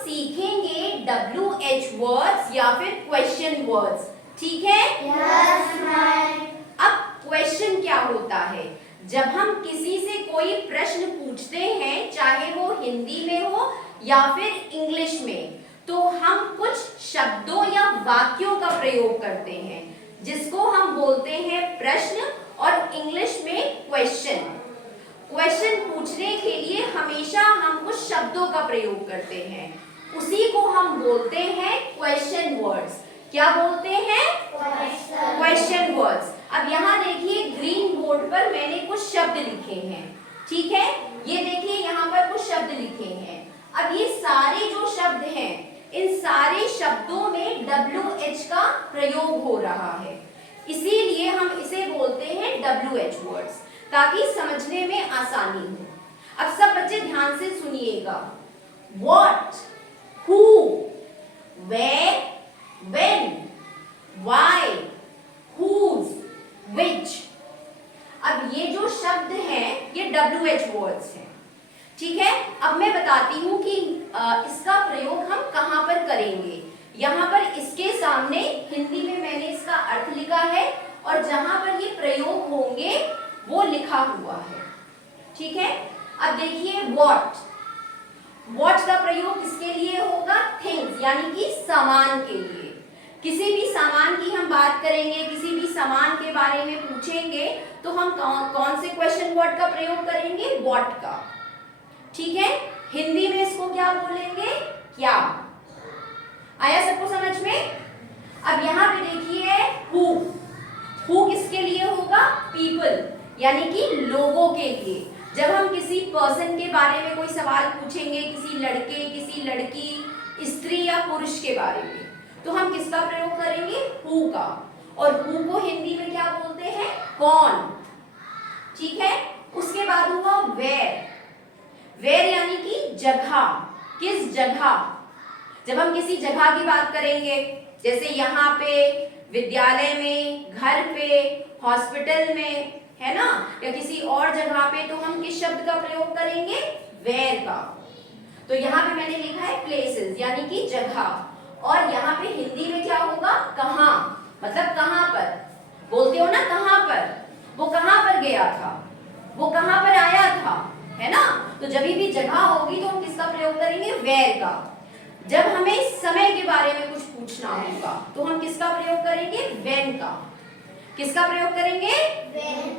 सीखेंगे WH words या फिर क्वेश्चन वर्ड्स, ठीक है? Yes ma'am. अब क्वेश्चन क्या होता है? जब हम किसी से कोई प्रश्न पूछते हैं, चाहे वो हिंदी में हो या फिर इंग्लिश में, तो हम कुछ शब्दों या वाक्यों का प्रयोग करते हैं जिसको हम बोलते हैं प्रश्न और इंग्लिश में क्वेश्चन। क्वेश्चन पूछने के लिए हमेशा हम कुछ शब्दों का प्रयोग करते हैं, उसी को हम बोलते हैं क्वेश्चन वर्ड्स। क्या बोलते हैं? Question words. अब यहाँ देखिए ग्रीन बोर्ड पर मैंने कुछ शब्द लिखे हैं, ठीक है? ये देखिए यहाँ पर कुछ शब्द लिखे हैं। अब ये सारे जो शब्द हैं, इन सारे शब्दों में WH का प्रयोग हो रहा है, इसीलिए हम इसे बोलते हैं WH वर्ड्स, ताकि समझने में आसानी हो। अब सब बच्चे ध्यान से सुनिएगा। What, who, where, when, why, whose, which। अब ये जो शब्द हैं ये WH वर्ड्स हैं, ठीक है? अब मैं बताती हूँ कि इसका प्रयोग हम कहाँ पर करेंगे। यहाँ पर इसके सामने हिंदी में मैंने इसका अर्थ लिखा है और जहाँ पर ये प्रयोग होंगे वो लिखा हुआ है, ठीक है? अब देखिए वॉट का प्रयोग किसके लिए होगा? थिंग्स, यानी कि सामान के लिए। किसी भी सामान की हम बात करेंगे, किसी भी सामान के बारे में पूछेंगे तो हम कौन से क्वेश्चन वर्ड का प्रयोग करेंगे? व्हाट का, ठीक है? हिंदी में इसको क्या बोलेंगे? क्या। आया सबको समझ में? अब यहाँ पे देखिए हु किसके लिए होगा? पीपल, यानी कि लोगों के लिए। जब हम किसी पर्सन के बारे में कोई सवाल पूछेंगे, किसी लड़के, किसी लड़की, स्त्री या पुरुष के बारे में, तो हम किसका प्रयोग करेंगे? हु का। और हु को हिंदी में क्या बोलते हैं? कौन, ठीक है? उसके बाद हुआ वेयर यानी कि जगह, किस जगह। जब हम किसी जगह की बात करेंगे, जैसे यहाँ पे, विद्यालय में, घर पे, हॉस्पिटल में, है ना, या किसी और जगह पे, तो हम किस शब्द का प्रयोग करेंगे? वेयर का। तो यहाँ पे मैंने लिखा है प्लेसेस, यानी कि जगह। और यहाँ पे हिंदी में क्या होगा? कहाँ, मतलब कहाँ पर। बोलते हो ना कहाँ पर, वो कहाँ पर गया था, वो कहाँ पर आया था, है ना? तो जब भी जगह होगी तो हम किसका प्रयोग करेंगे? वेयर का। जब हमें समय के बारे में कुछ पूछना होगा तो हम किसका प्रयोग करेंगे? व्हेन का। किसका प्रयोग करेंगे?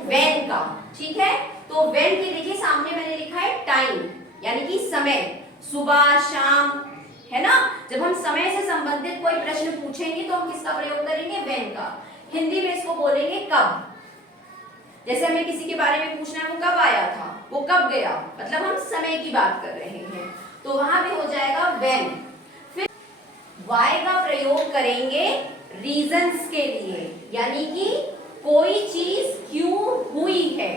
व्हेन का, ठीक है? तो व्हेन के देखिए सामने मैंने लिखा है टाइम, यानी कि समय, सुबह, शाम, है ना? जब हम समय से संबंधित कोई प्रश्न पूछेंगे तो हम किसका प्रयोग करेंगे? व्हेन का। हिंदी में इसको बोलेंगे कब। जैसे हमें किसी के बारे में पूछना है, वो कब आया था, वो कब गया, मतलब हम समय की बात कर रहे हैं, तो वहां भी हो जाएगा व्हेन। फिर वाई का प्रयोग करेंगे रीजंस के लिए, यानी कि कोई चीज क्यों हुई है,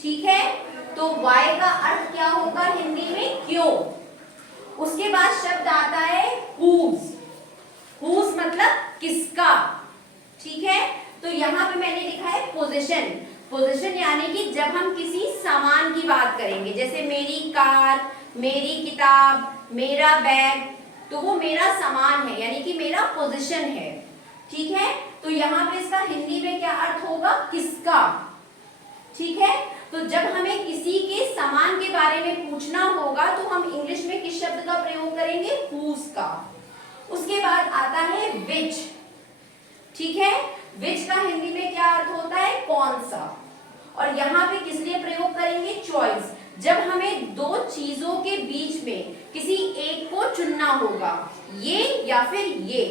ठीक है? तो वाई का अर्थ क्या होगा हिंदी में? क्यों। उसके बाद शब्द आता है हुज मतलब किसका, ठीक है? तो यहाँ पे मैंने लिखा है पोजीशन, यानी कि जब हम किसी सामान की बात करेंगे, जैसे मेरी कार, मेरी किताब, मेरा बैग, तो वो मेरा सामान है, यानी कि मेरा पोजीशन है, ठीक है? तो यहाँ पे इसका हिंदी में क्या अर्थ होगा? किसका, ठीक है? तो जब हमें किसी के सामान के बारे में पूछना होगा तो हम इंग्लिश में किस शब्द का प्रयोग करेंगे? हुज का। उसके बाद आता है विच, ठीक है? विच का हिंदी में क्या अर्थ होता है? कौन सा। और यहाँ पे किस लिए प्रयोग करेंगे? चॉइस। जब हमें दो चीजों के बीच में किसी एक को चुनना होगा, ये या फिर ये,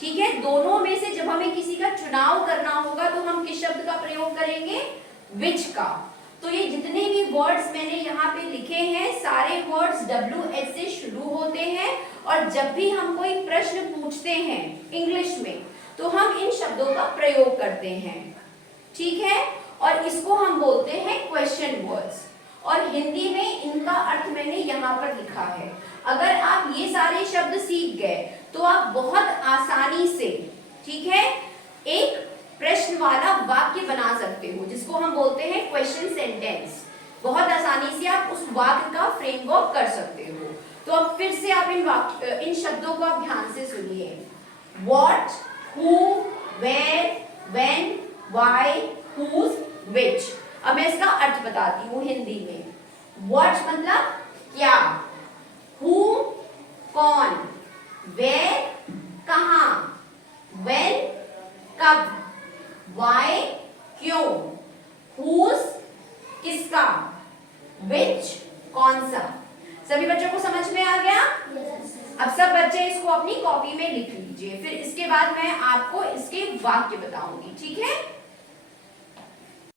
ठीक है? दोनों में से जब हमें किसी का चुनाव करना होगा तो हम किस शब्द का प्रयोग करेंगे? विच का। तो ये जितने भी वर्ड्स मैंने यहाँ पे लिखे हैं, सारे वर्ड्स WH से शुरू होते हैं, और जब भी हम कोई प्रश्न पूछते हैं इंग्लिश में तो हम इन शब्दों का प्रयोग करते हैं, ठीक है? और इसको हम बोलते हैं क्वेश्चन वर्ड्स, और हिंदी में इनका अर्थ मैंने यहाँ पर लिखा है। अगर आप ये सारे शब्द सीख गए तो आप बहुत आसानी से, ठीक है, एक प्रश्न वाला वाक्य बना सकते हो, जिसको हम बोलते हैं क्वेश्चन सेंटेंस, बहुत आसानी से आप उस वाक्य का फ्रेमवर्क कर सकते हो। तो अब फिर से आप इन शब्दों को आप ध्यान से सुनिए। What, who, where, when, why, whose, which। अब मैं इसका अर्थ बताती हूँ हिंदी में। What मतलब क्या, who कौन, where कहाँ, when कब, why क्यों, whose किसका, which कौन सा। सभी बच्चों को समझ में आ गया? अब सब बच्चे इसको अपनी कॉपी में लिख लीजिए, फिर इसके बाद मैं आपको इसके वाक्य बताऊंगी, ठीक है?